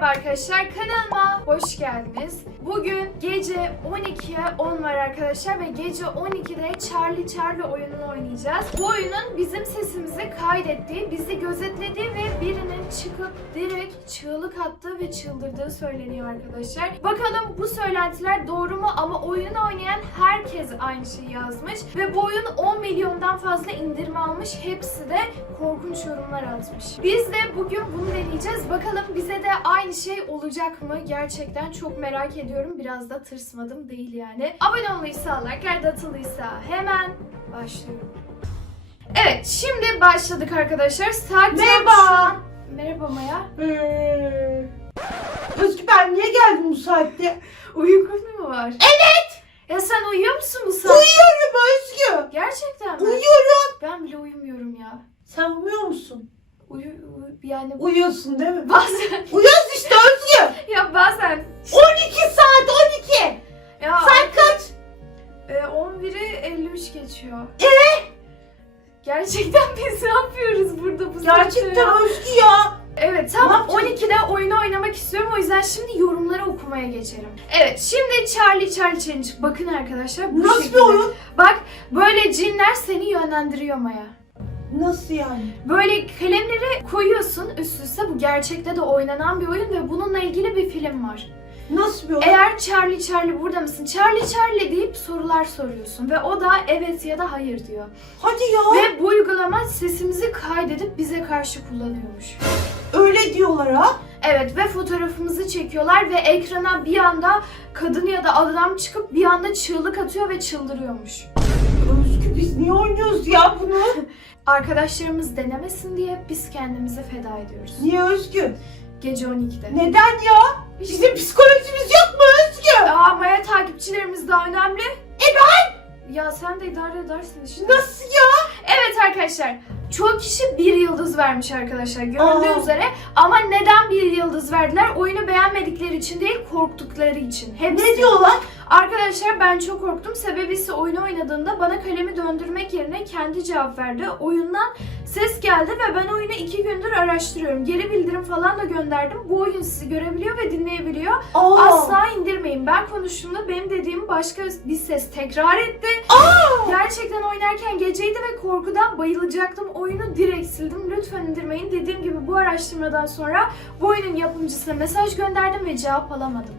merhaba arkadaşlar. Kanalıma hoş geldiniz. Bugün gece 12'ye 10 var arkadaşlar ve gece 12'de Charlie Charlie oyununu oynayacağız. Bu oyunun bizim sesimizi kaydettiği, bizi gözetlediği ve birinin çıkıp direkt çığlık attığı ve çıldırdığı söyleniyor arkadaşlar. Bakalım bu söylentiler doğru mu ama oyunu oynayan herkes aynı şeyi yazmış ve bu oyun 10 milyondan fazla indirme almış. Hepsi de korkunç yorumlar atmış. Biz de bugün bunu deneyeceğiz. Bakalım bize de aynı şey olacak mı? Gerçekten çok merak ediyorum. Biraz da tırsmadım değil yani. Abone olmayı like atılıysa hemen başlıyorum. Evet şimdi başladık arkadaşlar. Saat Merhaba. Merhaba Maya. Ee, Özgü ben niye geldim bu saatte? Uykun mu var? Evet. Ya sen uyuyor musun bu saatte? Uyuyorum Özgü. Gerçekten mi? Uyuyorum. Ben bile uyumuyorum ya. Sen uyuyor musun? Uyu, uyu- yani Uyuyorsun değil mi? bazen Uyuyorsun işte Özgü. ya bazen 12 saat 12. ya Saat kaç? e, 11'i 53 geçiyor. Gerçekten biz ne yapıyoruz burada bu saatte Gerçekten ya? Özgü ya. Evet Ne tam yapacağız? 12'de oyunu oynamak istiyorum o yüzden şimdi yorumları okumaya geçelim. Evet şimdi Charlie Charlie Challenge. Bakın arkadaşlar bu Nasıl bir şekilde. oyun? Bak böyle cinler seni yönlendiriyor Maya. Nasıl yani? Böyle kalemleri koyuyorsun üst üste. Bu gerçekte de oynanan bir oyun ve bununla ilgili bir film var. Nasıl bir oyun? Eğer Charlie Charlie burada mısın? Charlie Charlie deyip sorular soruyorsun ve o da evet ya da hayır diyor. Hadi ya. Ve bu uygulama sesimizi kaydedip bize karşı kullanıyormuş. Öyle diyorlar ha. Evet ve fotoğrafımızı çekiyorlar ve ekrana bir anda kadın ya da adam çıkıp bir anda çığlık atıyor ve çıldırıyormuş. Özgü biz niye oynuyoruz ya bunu? Arkadaşlarımız denemesin diye biz kendimizi feda ediyoruz. Niye Özgü? Gece 12'de. Neden ya? Bizim psikolojimiz yok mu Özgü? Aa Maya takipçilerimiz daha önemli. E ben? Ya sen de idare edersin işte. Nasıl ya? Evet arkadaşlar. Çoğu kişi bir yıldız vermiş arkadaşlar görüldüğü Aa. üzere. Ama neden bir yıldız verdiler? Oyunu beğenmedikleri için değil korktukları için. Hepsi. Ne diyorlar? Arkadaşlar ben çok korktum. Sebebi ise oyunu oynadığımda bana kalemi döndürmek yerine kendi cevap verdi. Oyundan ses geldi ve ben oyunu iki gündür araştırıyorum. Geri bildirim falan da gönderdim. Bu oyun sizi görebiliyor ve dinleyebiliyor. Aa. Asla indirmeyin. Ben konuştuğumda benim dediğimi başka bir ses tekrar etti. Gerçekten oynarken geceydi ve korkudan bayılacaktım. Oyunu direkt sildim. Lütfen indirmeyin. Dediğim gibi bu araştırmadan sonra bu oyunun yapımcısına mesaj gönderdim ve cevap alamadım.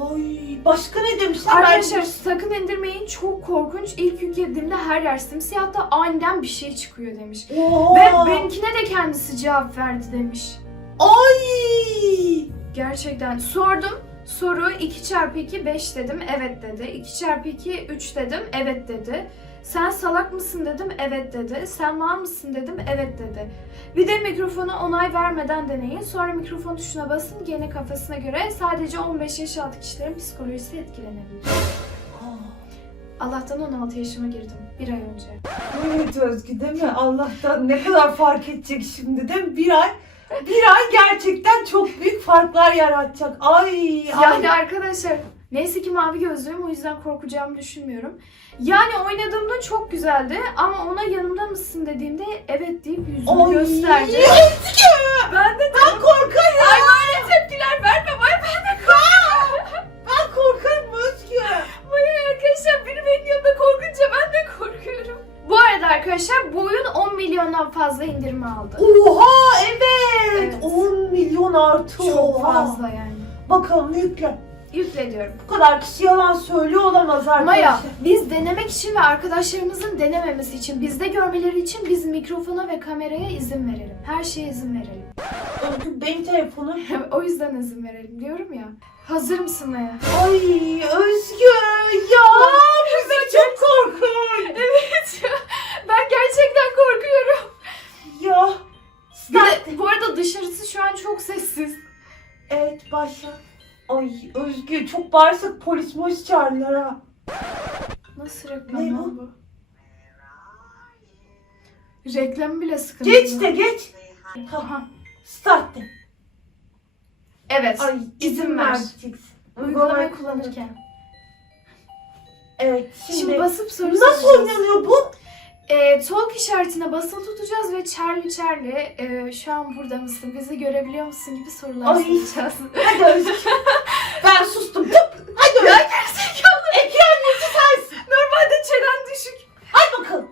Ay başka ne demişler? Arkadaşlar sakın indirmeyin. Çok korkunç. İlk yüklediğimde her yer simsiyahtı. Aniden bir şey çıkıyor demiş. Ben... Oha. Ve benimkine de kendisi cevap verdi demiş. Ay. Gerçekten sordum. Soru 2 çarpı 2 5 dedim. Evet dedi. 2 çarpı 2 3 dedim. Evet dedi. Sen salak mısın dedim. Evet dedi. Sen mal mısın dedim. Evet dedi. Bir de mikrofonu onay vermeden deneyin. Sonra mikrofon tuşuna basın. Gene kafasına göre sadece 15 yaş altı kişilerin psikolojisi etkilenebilir. Allah'tan 16 yaşıma girdim. Bir ay önce. Evet Özgü değil mi? Allah'tan ne kadar fark edecek şimdi değil mi? Bir ay bir ay gerçekten çok büyük farklar yaratacak. Ay Yani ay. arkadaşlar neyse ki mavi gözlüyüm o yüzden korkacağımı düşünmüyorum. Yani oynadığımda çok güzeldi ama ona yanımda mısın dediğimde evet deyip yüzünü gösterdi. Ben de Ben korkarım. Ay böyle tepkiler verme Maya ben de korkuyorum. Ben korkarım Özgü. Maya arkadaşlar biri benim yanımda korkunca ben de korkuyorum. Bu arada arkadaşlar bu oyun 10 milyondan fazla indirme aldı. Oha evet. Evet. 10 milyon artı. Çok oha. fazla yani. Bakalım yükle. Yükle diyorum. Bu kadar kişi yalan söylüyor olamaz arkadaşlar. Maya biz denemek için ve arkadaşlarımızın denememesi için bizde görmeleri için biz mikrofona ve kameraya izin verelim. Her şeye izin verelim. Özgü benim telefonum. o yüzden izin verelim diyorum ya. Hazır mısın Maya? Ay Özgü ya bize çok korkunç. Evet ya. Ben gerçekten korkuyorum. Ya. Bir de, bu arada dışarısı şu an çok sessiz. Evet başla. Ay Özgü çok bağırsak polis molis çağırırlar ha. Nasıl reklam Ne bu? Reklam bile sıkıntı. Geç de geç. Tamam. Start de. Evet. Ay izin ver. vereceksin. Uygulamayı kullanırken. Evet şimdi, Şimdi, basıp soru nasıl soracağız. oynanıyor bu? Ee, e, talk işaretine basılı tutacağız ve Charlie Charlie e, şu an burada mısın? Bizi görebiliyor musun gibi sorular Ay. soracağız. Hadi Özgü. ben sustum. Tıp. Hadi Özgü. Ekran yüzü sensin. Normalde çenen düşük. Hadi bakalım.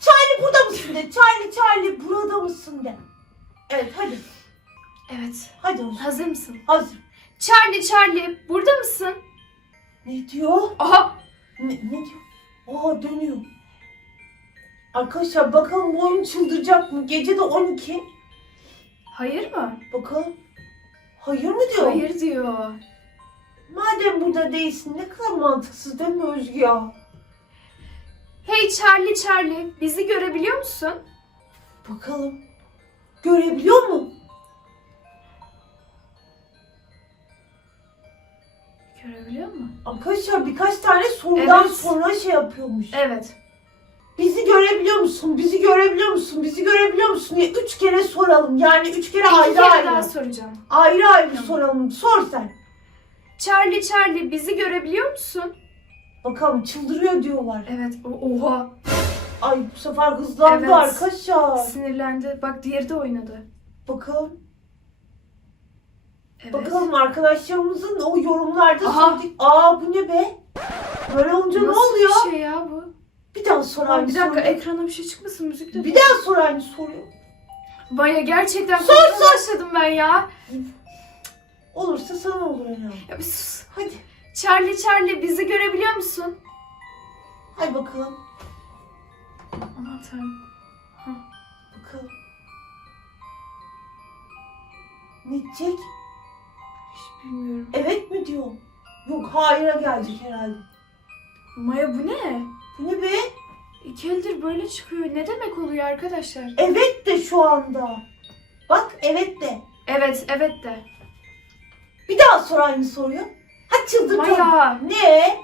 Charlie burada mısın de. Charlie Charlie burada mısın de. Evet hadi. Evet. Hadi Özgü. Hazır mısın? Hazır. Charlie Charlie burada mısın? Ne diyor? Aha. Ne, ne diyor? Aa dönüyor. Arkadaşlar bakalım bu oyun çıldıracak mı? Gece de 12. Hayır mı? Bakalım. Hayır mı diyor? Hayır diyor. Madem burada değilsin ne kadar mantıksız değil mi Özgü ya? Hey Charlie Charlie bizi görebiliyor musun? Bakalım. Görebiliyor mu? Görebiliyor mu? Arkadaşlar birkaç tane sorudan Evet. sonra şey yapıyormuş. Evet. Bizi görebiliyor musun? Bizi görebiliyor musun? Bizi görebiliyor musun diye üç kere soralım. Yani üç kere İki ayrı kere ayrı. daha soracağım. Ayrı ayrı Tamam. soralım. Sor sen. Charlie Charlie bizi görebiliyor musun? Bakalım çıldırıyor diyorlar. Evet. O- Oha. Ay bu sefer hızlandı Evet. arkadaşlar. Sinirlendi. Bak diğeri de oynadı. Bakalım. Evet. Bakalım arkadaşlarımızın o yorumlarda Aha. söyledik. Aa bu ne be? Böyle olunca ne Nasıl oluyor? bir şey ya bu? Bir daha sor Aa, aynı bir dakika soruyu. ekrana bir şey çıkmasın müzik de. Bir daha sor aynı soruyu. Baya gerçekten Sor, korkmaya sor. başladım ben ya. Olursa sana olur herhalde. Ya bir sus. Hadi. Charlie Charlie bizi görebiliyor musun? Hadi bakalım. Aman tanrım. Bakalım. Ne diyecek? Hiç bilmiyorum. Evet mi diyor? Yok hayır'a gelecek herhalde. Maya bu ne? Ne be? İki eldir böyle çıkıyor. Ne demek oluyor arkadaşlar? Evet de şu anda. Bak evet de. Evet, evet de. Bir daha sor aynı soruyu. Hadi çıldıracağım. Maya. Ne?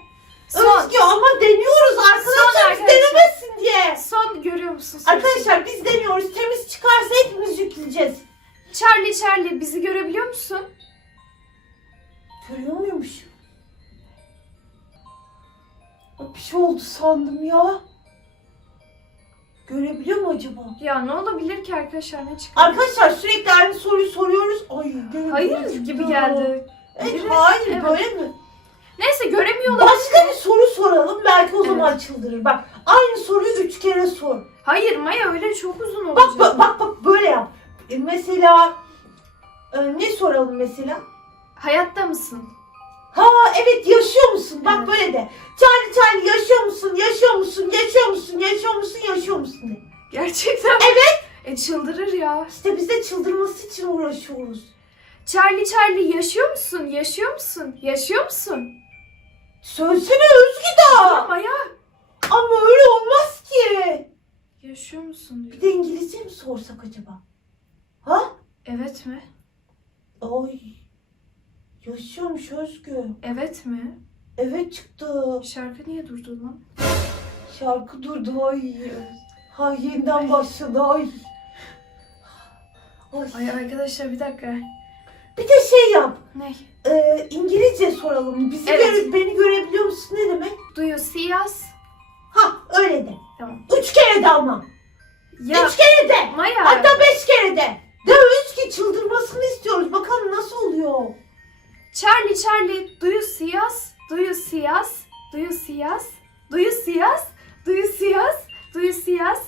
Son. Özgü ama deniyoruz arkadaşlar biz arkadaşlar. denemesin diye. Son görüyor musun? Arkadaşlar biz deniyoruz. Temiz çıkarsa hepimiz yükleyeceğiz. Charlie Charlie bizi görebiliyor sandım ya. Görebiliyor mu acaba? Ya ne olabilir ki arkadaşlar ne çıkıyor? Arkadaşlar sürekli aynı soruyu soruyoruz. Ay görebiliyor Hayır gibi geldi. Evet, Evet, hayır evet. böyle mi? Neyse göremiyor olabilir. Başka bir soru soralım belki o Evet. zaman çıldırır. Bak aynı soruyu üç kere sor. Hayır Maya öyle çok uzun olacak. Bak bak bak, bak böyle yap. E, mesela e, ne soralım mesela? Hayatta mısın? Ha evet yaşıyor musun? Bak Evet. böyle uğraşıyoruz. Charlie Charlie yaşıyor musun? Yaşıyor musun? Yaşıyor musun? Söylesene Özgü daha. Maya. Ama öyle olmaz ki. Yaşıyor musun Bir diyor. de İngilizce mi sorsak acaba? Ha? Evet mi? Ay. Yaşıyormuş Özgü. Evet mi? Evet çıktı. Şarkı niye durdu lan? Şarkı durdu ay. Ha yeniden başladı ay. Ay. Ay arkadaşlar bir dakika. Bir de şey yap. Ne? Ee, İngilizce soralım. Bizi Evet. göre- beni görebiliyor musun ne demek? Do you see us? Ha öyle de. Tamam. Üç kere de ama. Ya Üç kere de. Maya. Hatta beş kere de. De Özgü çıldırmasını istiyoruz. Bakalım nasıl oluyor. Charlie Charlie do you see us? Do you see us? Do you see us? Do you see us? Do you see us? Do you see us?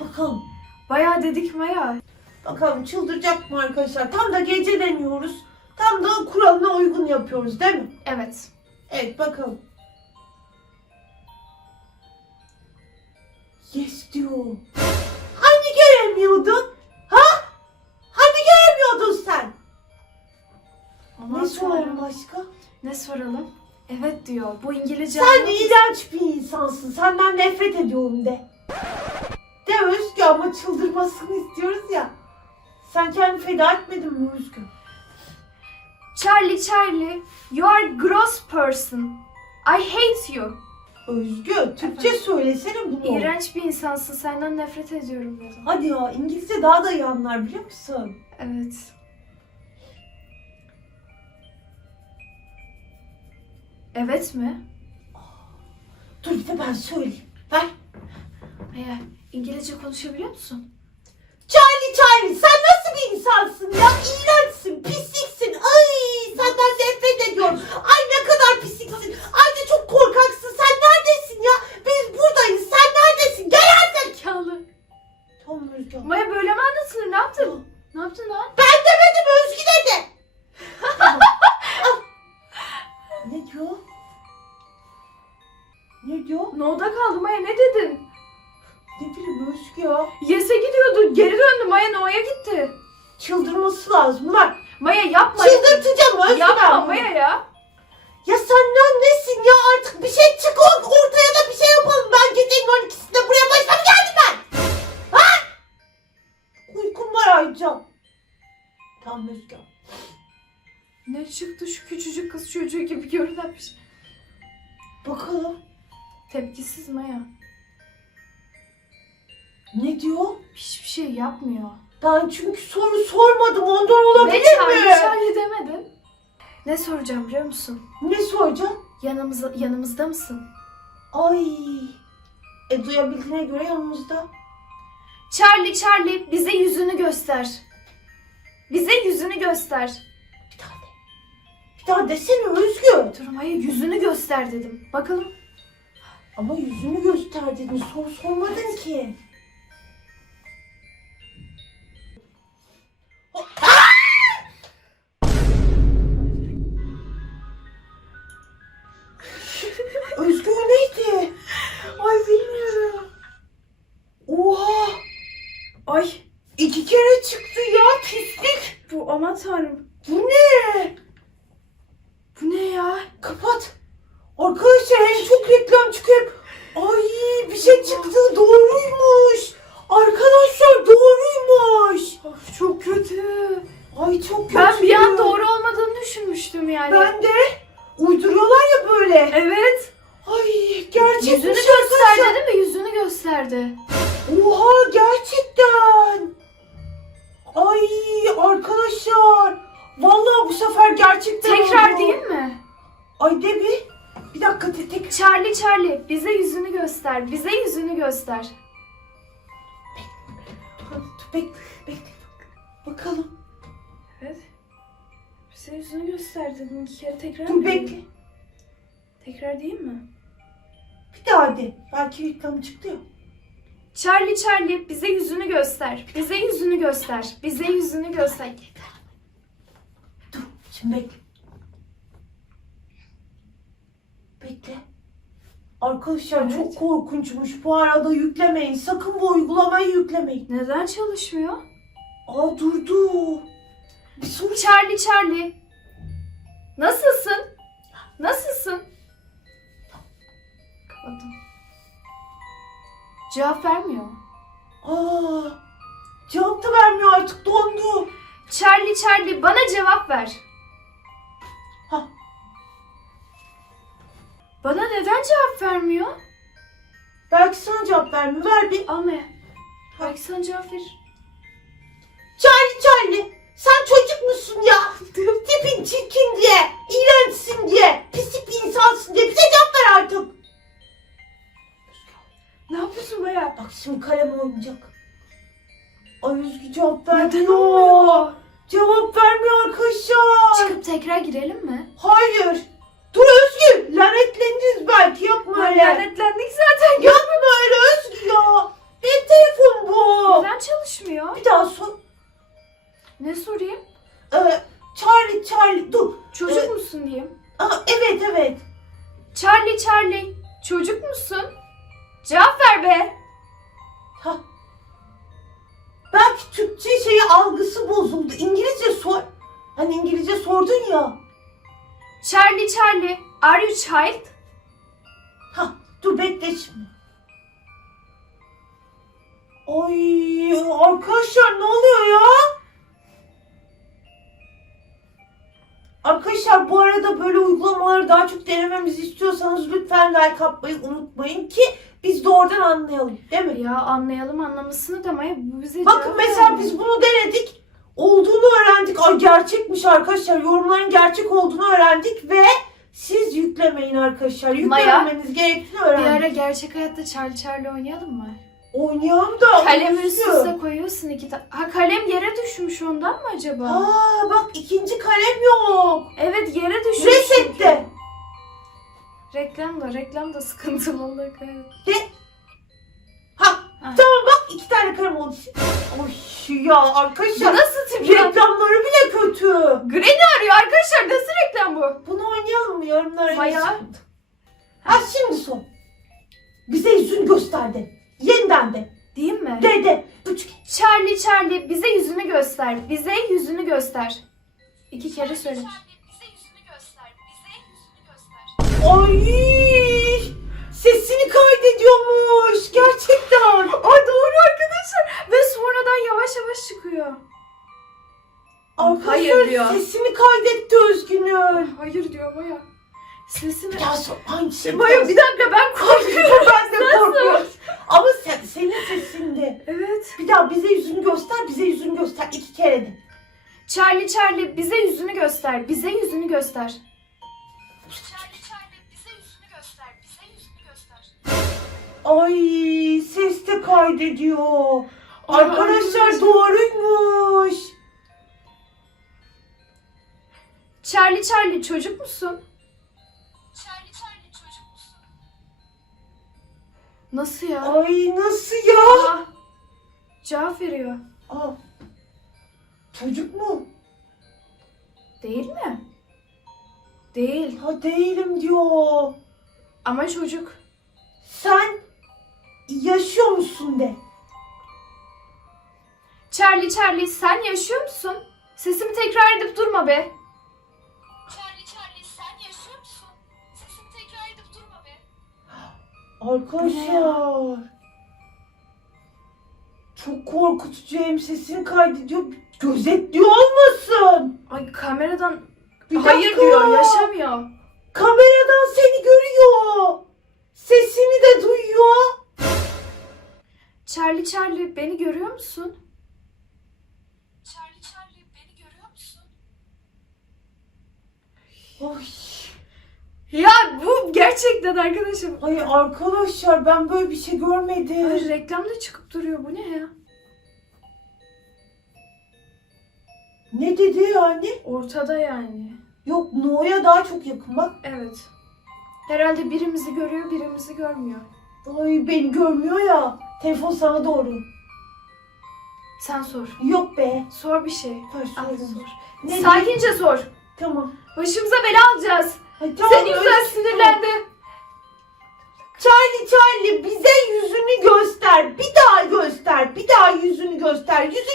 Bakalım. Bayağı dedik Maya. Bakalım çıldıracak mı arkadaşlar? Tam da gece deniyoruz. Tam da kuralına uygun yapıyoruz değil mi? Evet. Evet bakalım. Yes diyor. Hani göremiyordun? Ha? Hani göremiyordun sen? Aman ne soralım başka? Ne soralım? Evet diyor. Bu İngilizce Sen anlamı- iğrenç bir insansın. Senden nefret ediyorum de. De Özgü ama çıldırmasını istiyoruz ya. Sen kendini feda etmedin mi Özgü? Charlie Charlie you are gross person. I hate you. Özgü Türkçe söylesene bunu. İğrenç bir insansın. Senden nefret ediyorum dedim. Hadi ya İngilizce daha da iyi anlar biliyor musun? Evet. Evet mi? Dur bir de ben söyleyeyim. Ver. İngilizce konuşabiliyor musun? Charlie Charlie sen nasıl insansın Ayrıca. Tamam Özgür. Ne çıktı şu küçücük kız çocuğu gibi görünen bir şey. Bakalım. Tepkisiz Maya. Ne diyor? Hiçbir şey yapmıyor. Ben çünkü soru sormadım ondan Ve olabilir Charlie mi? Charlie demedin. Ne soracağım biliyor musun? Ne soracağım? Yanımızda, yanımızda mısın? Ay. E duyabildiğine göre yanımızda. Charlie Charlie bize yüzünü göster. Bize yüzünü göster. Bir daha de. Bir daha desene Özgür. Dur Maya yüzünü göster dedim. Bakalım. Ama yüzünü göster dedin. Soru sormadın ki. Gösterdi. Oha gerçekten. Ay arkadaşlar. Vallahi bu sefer gerçekten Tekrar oldu. değil mi? Ay de bir. Bir dakika te- tek. Charlie Charlie bize yüzünü göster. Bize yüzünü göster. Bekle bekle. Bakalım. Evet. Bize yüzünü göster dedim. İki kere tekrar Dur mı bekle. Tekrar değil mi? Bir daha de. Belki reklam çıktı ya. Charlie Charlie bize yüzünü göster. Bize yüzünü göster. Bize yüzünü göster. Dur şimdi bekle. Bekle. Arkadaşlar Evet. çok korkunçmuş. Bu arada yüklemeyin. Sakın bu uygulamayı yüklemeyin. Neden çalışmıyor? Aa durdu. Bir soru Charlie Charlie. Nasılsın? Nasılsın? Kapattım. Cevap vermiyor. Aa, cevap da vermiyor artık dondu. Charlie Charlie bana cevap ver. Ha. Bana neden cevap vermiyor? Belki sana cevap vermiyor. Ver bir. Ama belki sana cevap verir. Charlie Charlie sen çocuk musun ya? Tipin çirkin diye, iğrençsin diye, pislik insansın diye bize cevap ver Bak şimdi kalem oynayacak. Ay Özgü cevap Neden vermiyor. olmuyor? Cevap vermiyor arkadaşlar. Çıkıp tekrar girelim mi? Hayır. Dur Özgür. Lanetlendiniz belki yapma öyle. Lanetlendik zaten. Yapma öyle Özgür ya. Benim telefon bu. Neden çalışmıyor? Bir daha sor. Ne sorayım? Ee, Charlie Charlie dur. Çocuk Evet. musun diyeyim. Aa, evet evet. Charlie Charlie çocuk musun? Cevap ver be. Ha. Belki Türkçe şeyi algısı bozuldu. İngilizce sor. Hani İngilizce sordun ya. Charlie Charlie are you child? Ha, dur bekle şimdi. Ay arkadaşlar ne oluyor ya? Arkadaşlar bu arada böyle uygulamaları daha çok denememizi istiyorsanız lütfen like atmayı unutmayın ki biz de oradan anlayalım değil mi? Ya anlayalım anlamasını da Maya bu bize Bakın cevap mesela vermiyor. biz bunu denedik. Olduğunu öğrendik. Ay gerçekmiş arkadaşlar. Yorumların gerçek olduğunu öğrendik ve siz yüklemeyin arkadaşlar. Maya, Yüklememeniz gerektiğini Bir öğrendik. ara gerçek hayatta Charlie Charlie oynayalım mı? Oynayalım da. Kalemi üst üste koyuyorsun iki tane. Ha kalem yere düşmüş ondan mı acaba? Aa bak ikinci kalem yok. Evet Reklam da reklam da sıkıntılı Allah kahretsin. Ha Ha. tamam bak iki tane kalem oldu. Oy ya Bu arkadaşlar nasıl tip reklamları bile kötü. Granny arıyor arkadaşlar nasıl reklam bu? Bunu oynayalım mı yorumlara? Bayağı. Ha şimdi son. Bize yüzünü gösterdi. Yeniden de. Değil mi? De de. Üç. Charlie Charlie bize yüzünü göster. Bize yüzünü göster. İki kere söyle. Ay sesini kaydediyormuş gerçekten. Ay doğru arkadaşlar. Ve sonradan yavaş yavaş çıkıyor. Arkadaşlar Hayır diyor. sesini kaydetti Özgün'ün. Hayır diyor Maya. Sesini... Ya sor aynı. Maya bir dakika ben korkuyorum. ben de korkuyorum. Ama sen, senin sesinde. Evet. Bir daha bize yüzünü göster, bize yüzünü göster. iki kere de. Charlie Charlie bize yüzünü göster. Bize yüzünü göster. Ay ses de kaydediyor. Ay, Arkadaşlar arkadaşlar. doğruymuş. Charlie Charlie çocuk musun? Charlie Charlie çocuk musun? Nasıl ya? Ay nasıl ya? Aa, cevap veriyor. Aa, çocuk mu? Değil mi? Değil. Ha değilim diyor. Ama çocuk. Sen yaşıyor musun de. Charlie Charlie sen yaşıyor musun? Sesimi tekrar edip durma be. Charlie Charlie sen yaşıyor musun? Sesimi tekrar edip durma be. Arkadaşlar. Çok korkutucu hem sesini kaydediyor. Gözetliyor olmasın. Ay kameradan Bir hayır dakika. diyor yaşamıyor. Kameradan seni görüyor. Sesini de duyuyor. Charlie Charlie beni görüyor musun? Charlie Charlie beni görüyor musun? Ay, Ya bu gerçekten arkadaşım. ay arkadaşlar ben böyle bir şey görmedim. Ay, reklamda çıkıp duruyor bu ne ya? Ne dedi yani? Ortada yani. Yok No'ya daha çok yakın bak. Evet. Herhalde birimizi görüyor birimizi görmüyor. Ay beni görmüyor ya. Telefon sana doğru. Sen sor. Yok be. Sor bir şey. Al sorun. sor. Ne Sakince sor. Tamam. Başımıza bela alacağız. Ay, tamam Senin yüzünden sinirlendim. Charlie Charlie bize yüzünü göster. Bir daha göster. Bir daha yüzünü göster. Yüzünü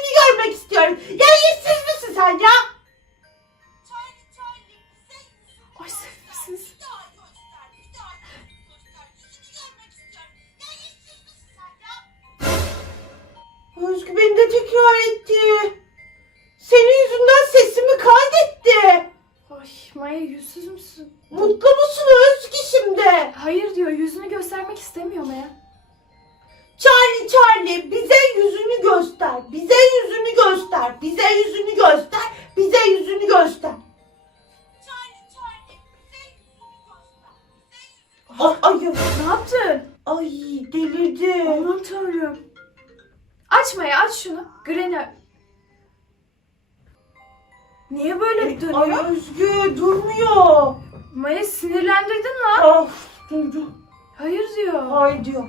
delirdi. Aman tanrım. Aç Maya aç şunu. Granny. Niye böyle dönüyor? Ay Özgü durmuyor. Maya sinirlendirdin lan. Ah durdu. Hayır diyor. Ay diyor.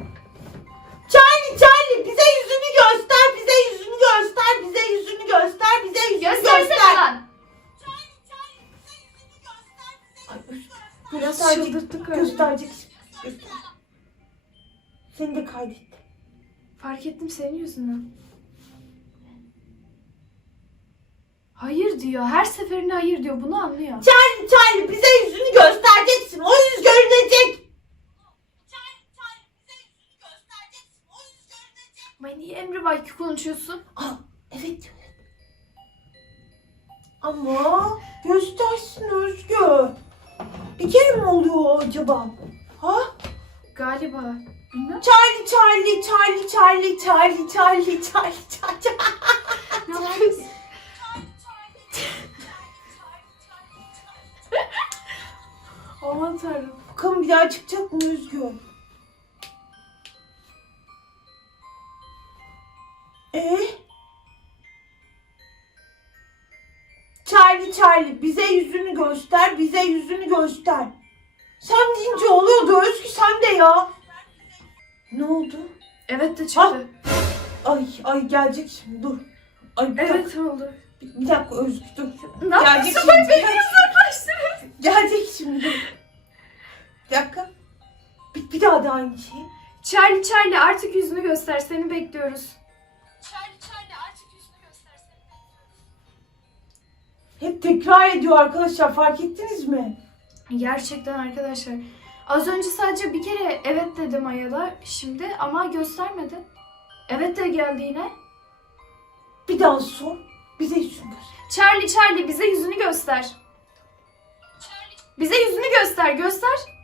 Charlie Charlie bize yüzünü göster. Bize yüzünü göster. Bize yüzünü göster. Bize yüzünü Göstersene göster. lan. Ay Özgü. Biraz çıldırttık öyle. gösterecek. Göster. Seni de kaydetti. Fark ettim senin yüzünden. Hayır diyor. Her seferinde hayır diyor. Bunu anlıyor. Charlie Charlie bize yüzünü göstereceksin. O yüz görünecek. Charlie Charlie bize yüzünü göstereceksin. O yüz görünecek. Maya niye Emre Bayki konuşuyorsun? Aa evet. Ama göstersin Özgür. Bir kere mi oluyor acaba? Ha? Galiba. Bilmem. Charlie, Charlie, Charlie, Charlie, Charlie, Charlie, Charlie, Charlie. Ne? Aman tanrım. Bakalım bir daha çıkacak mı Özgün? Ee? Charlie Charlie bize yüzünü göster, bize yüzünü göster. Sen deyince oluyordu Özgü sen de ya. Ne oldu? Evet de çıktı. Ah. Ay ay gelecek şimdi dur. Ay bir, Evet dakika, oldu. bir, bir dakika Özgü dur. Ne Gelecek yapıyorsun? şimdi. Beni uzaklaştırın. Gelecek şimdi dur. Bir dakika. Bir, bir daha da aynı şey. Charlie Charlie artık yüzünü göster. Seni bekliyoruz. Charlie Charlie artık yüzünü göster. Seni Hep tekrar ediyor arkadaşlar fark ettiniz mi? Gerçekten arkadaşlar. Az önce sadece bir kere evet dedim Aya'da şimdi ama göstermedi. Evet de geldi yine. Bir daha sor. Bize yüzünü göster. Charlie Charlie bize yüzünü göster. Bize yüzünü göster, göster.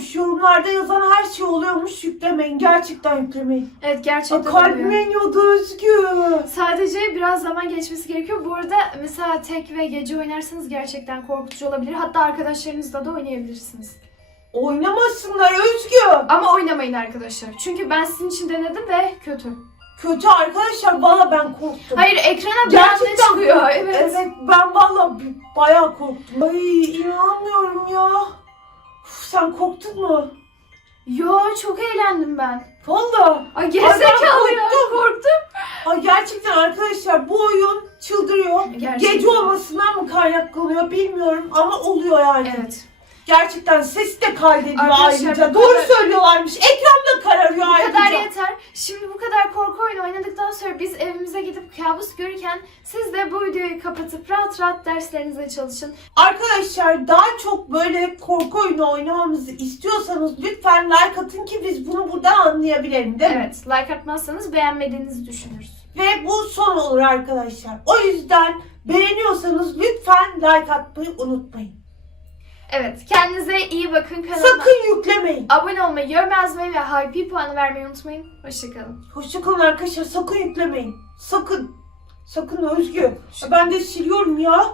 Oluyormuş. Yorumlarda yazan her şey oluyormuş. Yüklemeyin. Gerçekten yüklemeyin. Evet Aa, gerçekten kalbime oluyor. iniyordu Özgür. Sadece biraz zaman geçmesi gerekiyor. Bu arada mesela tek ve gece oynarsanız gerçekten korkutucu olabilir. Hatta arkadaşlarınızla da oynayabilirsiniz. Oynamasınlar Özgür. Ama oynamayın arkadaşlar. Çünkü ben sizin için denedim ve kötü. Kötü arkadaşlar valla ben korktum. Hayır ekrana bir anda Gerçekten çıkıyor. korktum. Evet. Evet ben valla bayağı korktum. Ay inanmıyorum ya. Uf, sen korktun mu? Yo çok eğlendim ben. Valla. Ay gerizekalı ya korktum. korktum. Ay gerçekten arkadaşlar bu oyun çıldırıyor. Gerçekten. Gece olmasından mı kaynaklanıyor bilmiyorum ama oluyor yani. Evet. Gerçekten ses de kaydediyor Arkadaşlar, ayrıca. bu Doğru kadar- söylüyorlarmış. Ekranda kararıyor Bu ayrıca. kadar yeter. Şimdi bu kadar korku oyunu oynadıktan sonra biz evimize gidip kabus görürken siz de bu videoyu kapatıp rahat rahat derslerinize çalışın. Arkadaşlar daha çok böyle korku oyunu oynamamızı istiyorsanız lütfen like atın ki biz bunu buradan anlayabilelim değil mi? Evet, like atmazsanız beğenmediğinizi düşünürüz. Ve bu son olur arkadaşlar. O yüzden beğeniyorsanız lütfen like atmayı unutmayın. Evet, kendinize iyi bakın. Kanalıma Sakın yüklemeyin. abone olmayı, yorum yazmayı ve hype puanı vermeyi unutmayın. Hoşçakalın. Hoşçakalın arkadaşlar sakın yüklemeyin. Sakın. Sakın Özgü. Ben de siliyorum ya.